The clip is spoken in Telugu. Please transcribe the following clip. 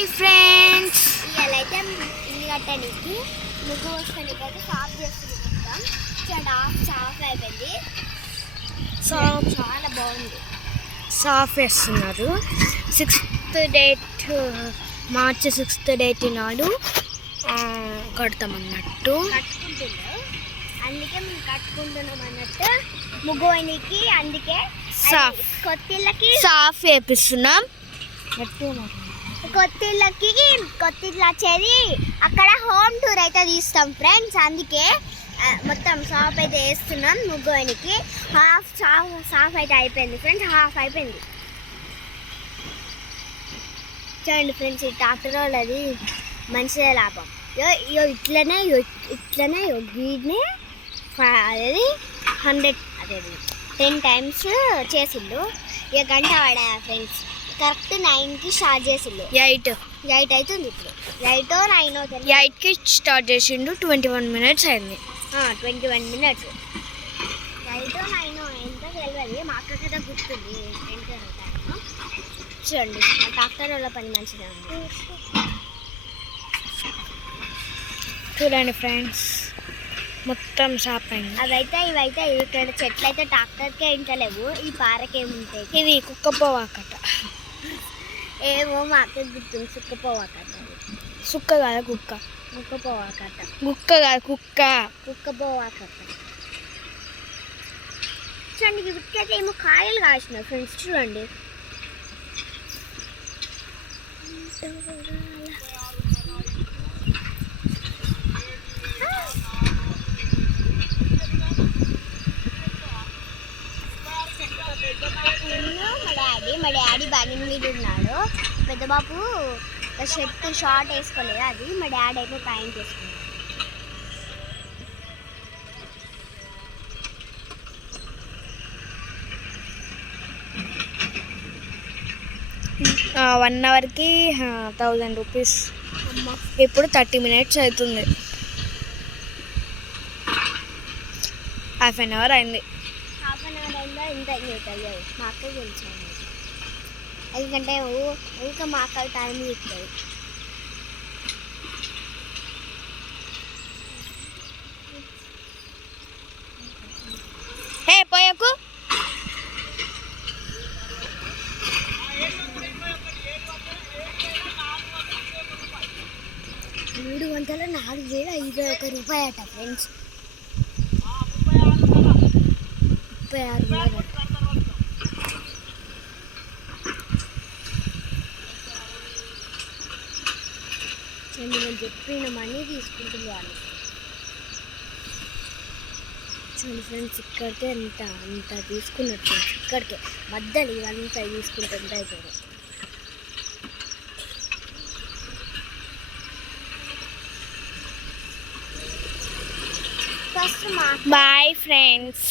హాయ్ ఫ్రెండ్స్ ఇవాళ అయితే ఇల్లు కట్టడానికి ముగ్గు వస్తానికి అయితే సాఫ్ చేస్తుంది మొత్తం. చాలా సాఫ్ అయిపోయింది. సాఫ్ చాలా బాగుంది. సాఫ్ వేస్తున్నారు. Sixth date March sixth date నాడు కడతామన్నట్టు కట్టుకుంటున్నాం. అందుకే మేము కట్టుకుంటున్నాం అన్నట్టు ముగ్గు అందుకే సాఫ్. కొత్తిళ్ళకి సాఫ్ వేపిస్తున్నాం. కొత్తిళ్ళకి కొత్తిళ్ళ వచ్చేది అక్కడ హోమ్ టూర్ అయితే తీస్తాం ఫ్రెండ్స్ అందుకే మొత్తం సాఫ్ అయితే వేస్తున్నాం ముగ్గునికి హాఫ్ సాఫ్ సాఫ్ అయితే అయిపోయింది ఫ్రెండ్స్ హాఫ్ అయిపోయింది. చూడండి ఫ్రెండ్స్ ఈ ట్రాక్టర్ వాళ్ళది మంచిదే లాభం. ఇయో ఇగో ఇట్లనే ఇట్లనే గీడ్నే అది హండ్రెడ్ అదే టెన్ టైమ్స్ చేసిండు. ఇక గంట పడా ఫ్రెండ్స్ కరెక్ట్ నైన్కి స్టార్ట్ చేసిండు. ఎయిట్. ఎయిట్ అవుతుంది ఇప్పుడు. ఎయిట్ నైన్ అవుతుంది ఎయిట్కి స్టార్ట్ చేసిండు ట్వంటీ వన్ మినిట్స్ అయింది. Twenty one minutes. Eight nine ఎంత తెలియదు మా అక్క కదా గుర్తుంది. చూడండి డాక్టర్ వాళ్ళ పని మంచిగా ఉంది. చూడండి ఫ్రెండ్స్ మొత్తం సాఫ్ అయింది. అవైతే ఇవైతే ఇక్కడ చెట్లు అయితే ట్రాక్టర్కే ఇంటలేవు ఈ పారకేముంటాయి. ఇది కుక్క పోవాకట ఏమో మా అక్క గుర్తుంది సుక్కపోవాకట సుక్క కాదు కుక్క ముక్కపోవాకట కుక్క కాదు కుక్క కుక్కపోవాకట చూడండి వీటికైతే ఏమో కాయలు కాసిన ఫ్రెండ్స్ చూడండి మా డాడీ మా డాడీ బండి మీద ఉన్నాడు. పెద్ద బాబు షర్ట్ షార్ట్ వేసుకోలేదు అది? మా డాడీ అయితే ప్యాంట్ వేసుకున్నాడు వన్ అవర్కి థౌజండ్ రూపీస్ అమ్మ ఇప్పుడు థర్టీ మినిట్స్ అవుతుంది. హాఫ్ అన్ అవర్ అయింది. హాఫ్ అన్ అవర్ అయిందా? ఇంత మా అక్క గెలిచాను ఎందుకంటే ఊక మా అక్క టైం ఇస్తుంది హే పోయకు. మూడు వందల నాలుగు వేల ఐదు ఒక రూపాయట ఫ్రెండ్స్. ముప్పై ఆరు నేను నేను చెప్పిన మనీ తీసుకుంటుంది వాళ్ళు చూడండి ఫ్రెండ్స్ ఇక్కడికే అంత అంత తీసుకున్నట్టు ఇక్కడికే. మధ్యలో తీసుకుంటుంటే అయిపోయారు ఫస్ట్ మా బాయ్ ఫ్రెండ్స్